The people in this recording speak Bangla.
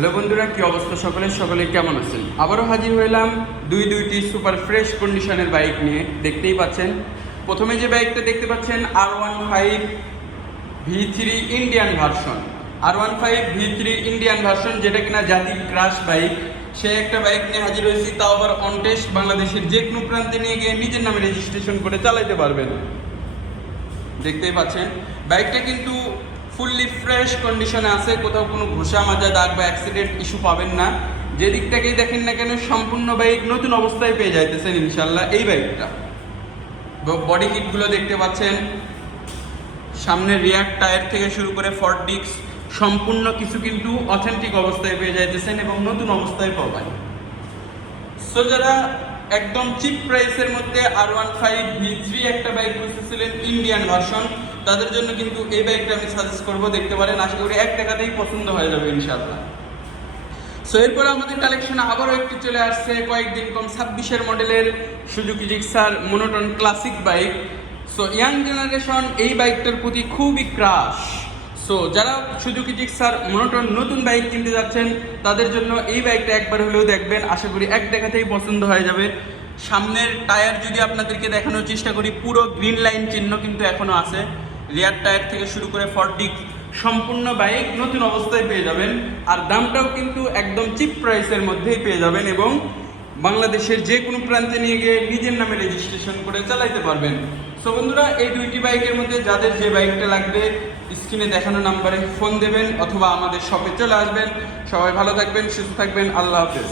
হ্যালো বন্ধুরা, কি অবস্থা সকলে কেমন আছেন? আবারও হাজির হইলাম দুইটি সুপার ফ্রেশ কন্ডিশনের বাইক নিয়ে। দেখতেই পাচ্ছেন, প্রথমে যে বাইকটা দেখতে পাচ্ছেন R15 V3 Indian version. R15 V3 Indian version, যেটা কিনা জাতির ক্রাশ বাইক। সে একটা বাইক নিয়ে হাজির হয়েছি, তাও আবার অন টেস্ট। বাংলাদেশের যে কোনো প্রান্তে নিয়ে গিয়ে নিজের নামে রেজিস্ট্রেশন করে চালাইতে পারবেন। দেখতেই পাচ্ছেন বাইকটা কিন্তু ফুললি ফ্রেশ কন্ডিশনে আছে, কোথাও কোনো ঘষা মাজা দাগ বা অ্যাক্সিডেন্ট ইস্যু পাবেন না। যে দিকটাকেই দেখেন না কেন, সম্পূর্ণ বাইক নতুন অবস্থায় পেয়ে যাইতেছেন ইনশাল্লাহ এই বাইকটা। বডি কিটগুলো দেখতে পাচ্ছেন, সামনের রিয়ার টায়ার থেকে শুরু করে ফ্রন্ট ডিস্ক সম্পূর্ণ কিছু কিন্তু অথেন্টিক অবস্থায় পেয়ে যাইতেছেন এবং নতুন অবস্থায় পাবেন। সো যারা একদম চিপ প্রাইসের মধ্যে R15 V3 একটা বাইক খুঁজতেছিলেন ইন্ডিয়ান ভার্সন, তাদের জন্য কিন্তু এই বাইকটা আমি সাজেস্ট করবো, দেখতে পারেন। আশা করি এক টাকাতেই পছন্দ হয়ে যাবে ইনশাআল্লাহ। সো এরপরে আমাদের কালেকশনে আবারও একটি চলে আসছে কয়েকদিন কম 26-এর মডেলের Suzuki Gixxer monotone classic bike. So young generation এই বাইকটার প্রতি খুবই ক্রাশ। সো যারা সুজুকি জিক্সার মোনোটন নতুন বাইক কিনতে যাচ্ছেন, তাদের জন্য এই বাইকটা একবার হলেও দেখবেন। আশা করি এক দেখাতেই পছন্দ হয়ে যাবে। সামনের টায়ার যদি আপনাদেরকে দেখানোর চেষ্টা করি, পুরো গ্রিন লাইন চিহ্ন কিন্তু এখনও আছে। রিয়ার টায়ার থেকে শুরু করে ফ্রন্ট ডিস্ক সম্পূর্ণ বাইক নতুন অবস্থায় পেয়ে যাবেন। আর দামটাও কিন্তু একদম চিপ প্রাইসের মধ্যেই পেয়ে যাবেন এবং বাংলাদেশের যে কোনো প্রান্তে নিয়ে গিয়ে নিজের নামে রেজিস্ট্রেশন করে চালাইতে পারবেন। সো বন্ধুরা, এই দুইটি বাইকের মধ্যে যাদের যে বাইকটা লাগবে, স্ক্রিনে দেখানো নাম্বারে ফোন দেবেন অথবা আমাদের শপে চলে আসবেন। সবাই ভালো থাকবেন, সুস্থ থাকবেন। আল্লাহ হাফেজ।